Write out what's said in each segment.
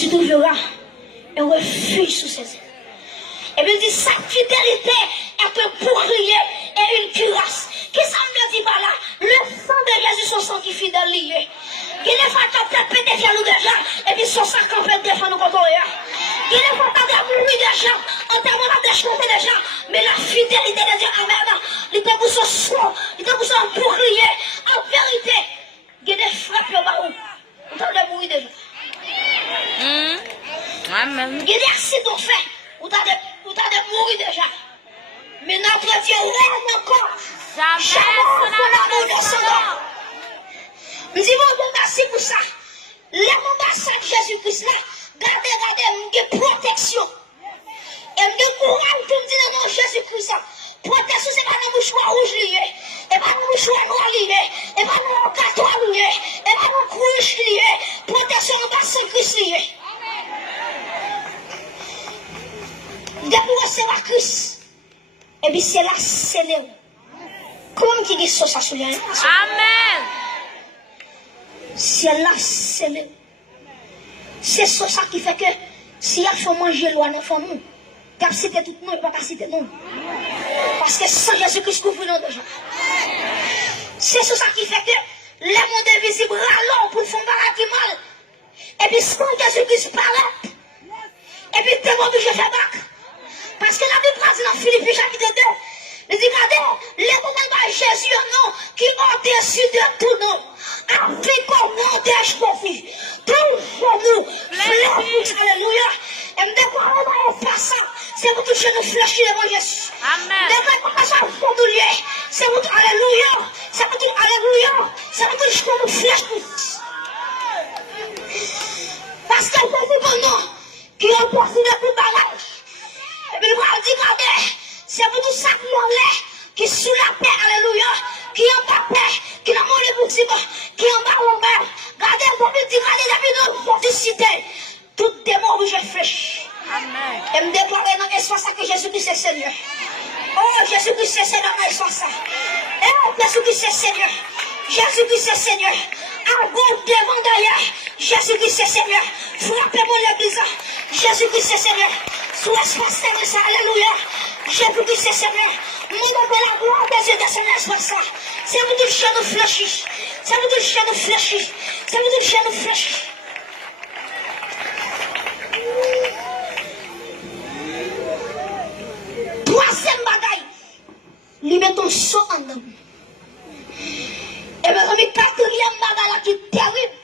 Jésus trouvera un refuge sous ses ailes. Et bien, il dit, sa fidélité est un bouclier et une cuirasse. Qu'est-ce que ça me dit par là? Le sang de Jésus, son sang qui est fidèle lié. Il est fois qu'on peut défendre nous déjà, et puis son sang qu'on peut défendre nous quand on est. Il est fois qu'on peut mourir déjà, en termes de déchanter déjà, mais la fidélité de Dieu, amen, il est pour son sang, il est pour son bouclier. En vérité, il y a des frappes au bas où on peut mourir déjà. Amen. Il y a des accidents faits. Ou t'as de mourir déjà. Mais notre Dieu règne encore. Jamais on l'amour de son nom. Nous disons merci pour ça. L'ambassade de Jésus-Christ là, regardez, il y a protection. Et me courage pour me dire non, Jésus-Christ. Protection, c'est pas un mouchoir rouge lié. Et pas un mouchoir noir lié. Et pas un carton lié. Et pas un couche lié. Protection, l'ambassade de Christ lié. Depuis recevoir Christ, et puis c'est là, c'est là. Comment qui dit ça sur lui? Amen. C'est là, c'est là. C'est ça qui fait que si il faut manger loin, nous faisons nous. Car c'était tout le monde, pas citer nous. Parce que sans Jésus-Christ, couvre nous déjà. C'est ça qui fait que les mondes invisibles râlent pour faire mal. Et puis sans Jésus-Christ paraît. Et puis t'es obligé de faire bac. Parce que la Bible dit dans Philippiens chapitre 2, il dit, regardez, les moments de Jésus, non, qui ont dessus de tout nom, avec comment des profits, tout genou, fléchis, alléluia. Et me déclarer dans le passé, c'est vous toucher nos fléchis devant Jésus. Amen. Déclarer ça au fond de lui, c'est vous toucher, alléluia, c'est vous toucher, alléluia, c'est vous toucher nos fléchis. Parce que c'est pour nous qui ont poursuivi le plus barrage. Et puis nous allons dire, regardez, c'est pour tout ça qui est sous la paix, alléluia, qui est en bas paix, qui est dans mon épousement, qui est en bas au bas. Regardez, pour me dire, regardez, depuis notre cité, tout démon où je flèche. Amen. Et me déclarer dans l'espace que Jésus-Christ est Seigneur. Oh, Jésus-Christ est Seigneur dans l'espace. Eh, Jésus-Christ est Seigneur. Jésus-Christ est Seigneur. À gauche, devant, derrière. Jésus-Christ est Seigneur. Frappez-moi l'église. Jésus-Christ est Seigneur. Sous l'espace de ça, alléluia. Jésus-Christ est Seigneur. Nous avons la gloire des yeux de Seigneur l'espace. C'est vous toucher nous fléchis. C'est vous toucher nous fléchis. C'est vous toucher nous fléchis. Troisième bagaille. Lui met ton sang en nous. Et bien, quatrième bagaille qui est terrible.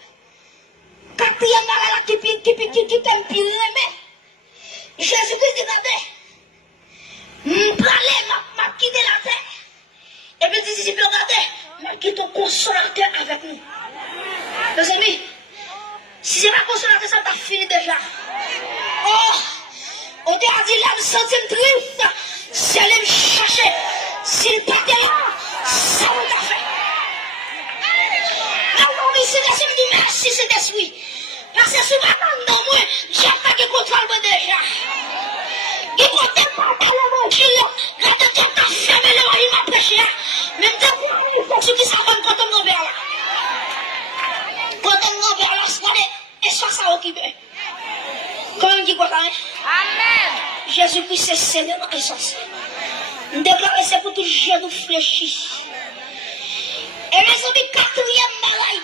Quatrième bagaille qui t'aime pire aimer. Jésus-Christ dit, regardez, m'a quitté la terre. Et puis, dit, regardez, m'a quitté ton consolateur avec nous. Mes amis, si c'est pas consolateur, ça t'a fini déjà. Oh, on t'a dit, l'âme sentit triste, c'est aller me chercher. S'il partait là, ça vous t'a fait. Alors, ici, laissez-moi dire merci, c'est esprit. Parce que souvent, non, moi, j'ai pas de contrôle déjà. Il faut te parler à l'évangile. Regardez, quand tu as fermé l'évangile, il m'a prêché. Même il faut que tu s'en rende quand on est vers là. Quand on est vers là, regardez, et soit ça occupé. Comment on dit quoi, hein? Amen. Jésus-Christ est Seigneur dans l'essence. Nous déclarons c'est pour tout genou fléchi. Et mes amis, quatrième bagaille.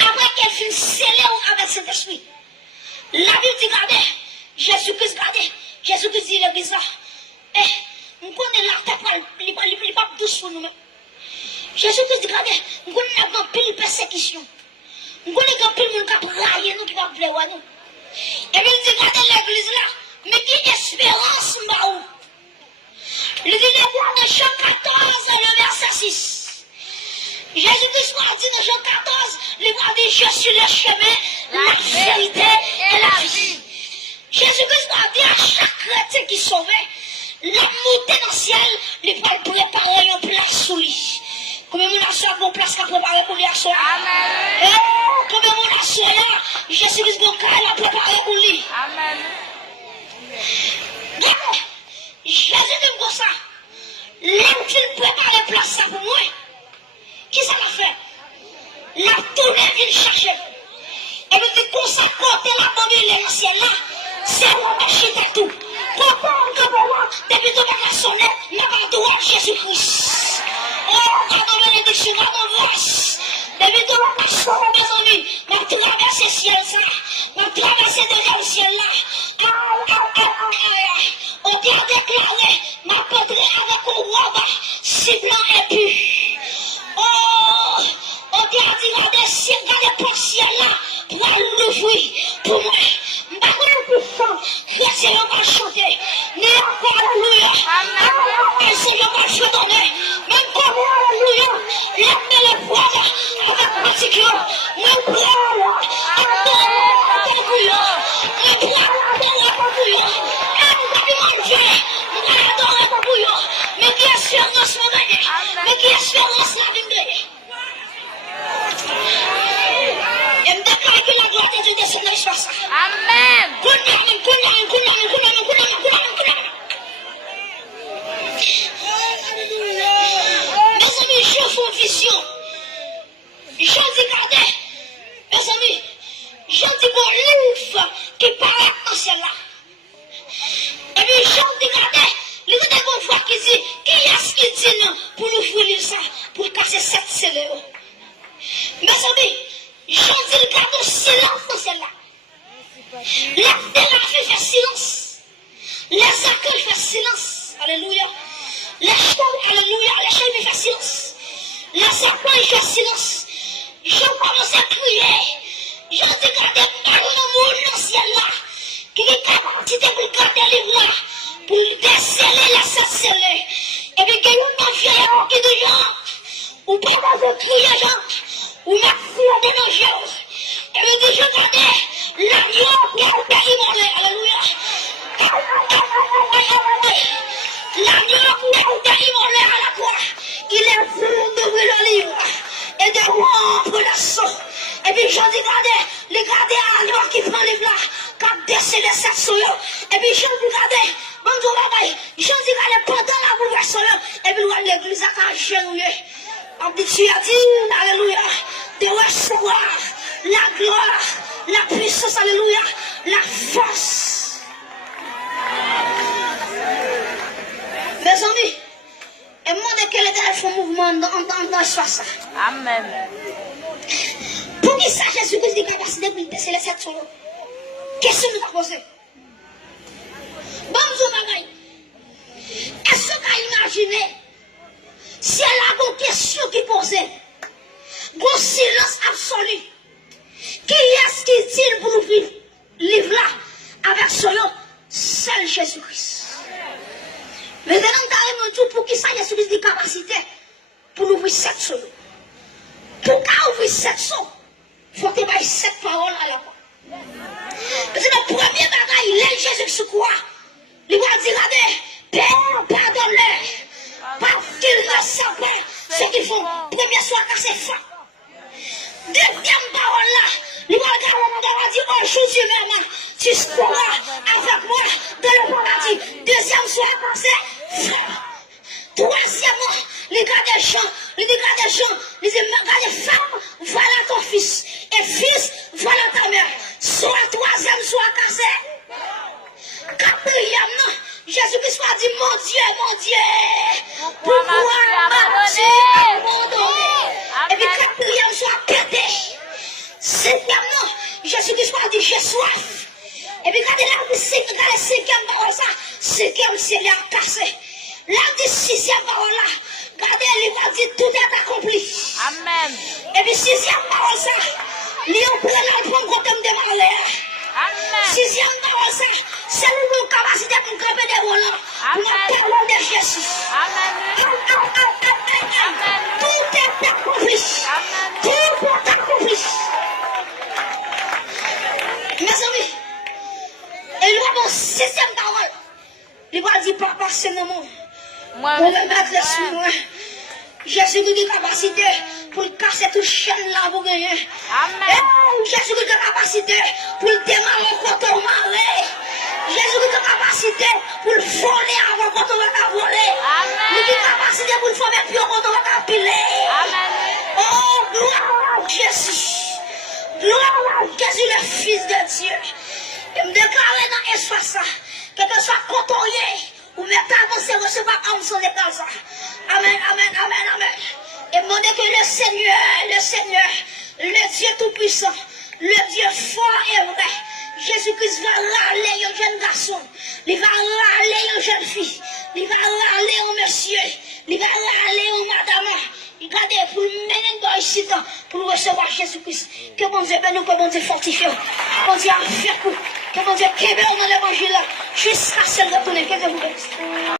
Après qu'elle finit scellée avec cet esprit, la Bible dit, regardez, Jésus-Christ, regardez, Jésus-Christ dit l'église là, nous connaissons la tête, il n'est pas douce pour nous-mêmes. Jésus-Christ dit, regardez, nous connaissons la pile persécution. Nous connaissons la pile monde qui va brailler nous, qui va vouloir nous. Et puis il dit, regardez l'église là, mais qui espérance m'a où? Il dit, dans Jean 14, le verset 6. Jésus-Christ m'a dit dans Jean 14, il m'a dit, je suis le chemin, la vérité et la vie. Jésus-Christ m'a dit à chaque chrétien qui sauvait, la montée dans le ciel, il va préparer une place sous lui. Combien de monde a une place qu'à préparer pour lui à soi? Amen. Combien de monde a soi là, Jésus-Christ a préparé pour lui. Amen. Jésus dit comme ça, l'homme qui prépare la place ça pour moi, qui ça l'a fait? La tournée vient chercher. Et puis comme ça, ça côté la bonne l'ancien là, c'est un chita tout. Pourquoi depuis tout le sonné, n'a pas droit Jésus-Christ. Oh, quand on bénédiction, quand on grâce. Depuis tout le sonné, mes amis, m'a traversé ciel ça, m'a traversé déjà le ciel là. On t'a déclaré, m'a pétré avec un robe, ciblant et puis. Oh, on t'a dit, regardez, si regardez pour ciel là, pour aller l'ouvrir, pour moi. Le Seigneur va chanter. Mais encore alléluia. Le Seigneur va chanter. Même comme alléluia. Lève les poils avec particulier. Même poils. Alléluia. Même poils. Alléluia. Alléluia. Mais qui est sûr dans ce moment? Mais qui est sûr dans ce moment? Et me déclare que la gloire de Dieu descend dans l'espace. Amen. Mes amis, je fais une vision. Je dis, regardez, mes amis, je dis mon livre qui paraît dans celle-là. Et puis, je dis, regardez, les gens qui voient qui dit, qui est-ce qui dit non pour nous fouiller ça, pour casser cette celle-là. Mes amis, je dis, regardez, silence dans celle-là. Les théraphies font silence. Les accueils font silence. Alléluia. Les chants, alléluia. Les chants font silence. Les accueils font silence. Je commence à crier. Je dis, regardez, par le monde dans le ciel là, qui est capacité pour garder les voix, pour déceler les sacelles. Et puis, qu'il y a une vieille qui dit, ou pas dans un crier, ou merci à de nos jours. Et puis, je regardais. L'agneau qui a immolé, alléluia. L'agneau qui a immolé à la croix, il est venu d'ouvrir le livre et de rompre le sceau. Et puis je dis, regardez l'agneau qui prend le livre là, qui a décelé cette sceau. Et puis je dis, regardez, je dis, regardez, pendant la bouleversion, et puis l'église a agenouillé. On dit, tu as dit, alléluia, de recevoir la gloire. La puissance, alléluia, la force. Mes amis, et moi, de quel est le mouvement dans l'espace? Amen. Pour qui ça, Jésus-Christ des capacités pour déceler cette chose? Question nous a posé. Bon, est-ce que tu as imaginé si elle a une question qui posait, un silence absolu? Qui est-ce qui dit pour nous vivre livre là avec son nom? Seul Jésus-Christ. Mais maintenant, nous avons pour qui ça, Jésus-Christ des capacités pour nous ouvrir cette chose. Pour ouvrir cette chose, il faut que tu aies cette parole à la fois. Parce que le premier bagage, il est Jésus sur quoi? Il va dire, regardez, Père, pardonne-les, parce qu'ils ne savent pas ce qu'ils font. Premier soir, quand c'est fin. Deuxième parole là, il va dire, aujourd'hui même, tu seras avec moi dans le paradis. Deuxième soir, quand c'est fin. Troisièmement, les gars des gens, les gars des gens, les gars des femmes, voilà ton fils. Et fils, voilà ta mère. Soit troisième, soit cassé. Quatrièmement, Jésus-Christ a dit, mon Dieu, pourquoi m'as-tu abandonné? Et puis quatrième, soit pété. Cinquièmement, Jésus-Christ a dit, j'ai soif. Et puis regardez la cinquième parole, ça, cinquième, c'est l'air cassé. La sixième parole là, regardez, il va dire tout est accompli. Amen. Et puis sixième parole ça, il va prendre le thème de malheur. Amen. Sixième parole ça, c'est une capacité pour camper des volants. Pour la parole de Jésus. Amen. Tout est accompli. Tout est accompli. Mes amis, et il va dans sixième parole. Il va dire papa, c'est le moment. Moi, Pour me mettre sur moi. Jésus qui a capacité pour casser toute chaîne là pour gagner. Amen. Jésus qui a capacité pour démarrer quand on marre. Jésus qui a capacité pour voler avant quand on va voler. Amen. Il a capacité pour former plus quand on va piler. Amen. Oh, gloire à Jésus. Gloire à Jésus, le Fils de Dieu. Et me déclarer dans l'espace ça, que soit côtoyé, ou même avancé, recevoir en son état ça. Amen, amen, amen, amen. Et demander que le Seigneur, le Dieu Tout-Puissant, le Dieu fort et vrai, Jésus-Christ va râler un jeune garçon, il va râler une jeune fille, il va râler un monsieur, il va râler une madame. Il va pour mener dans ici pour recevoir Jésus-Christ. Que bon Dieu bénisse, que bon Dieu fortifie, que bon Dieu a fait coup, que bon Dieu québère dans l'évangile jusqu'à ce retourner. Que Dieu vous bénisse.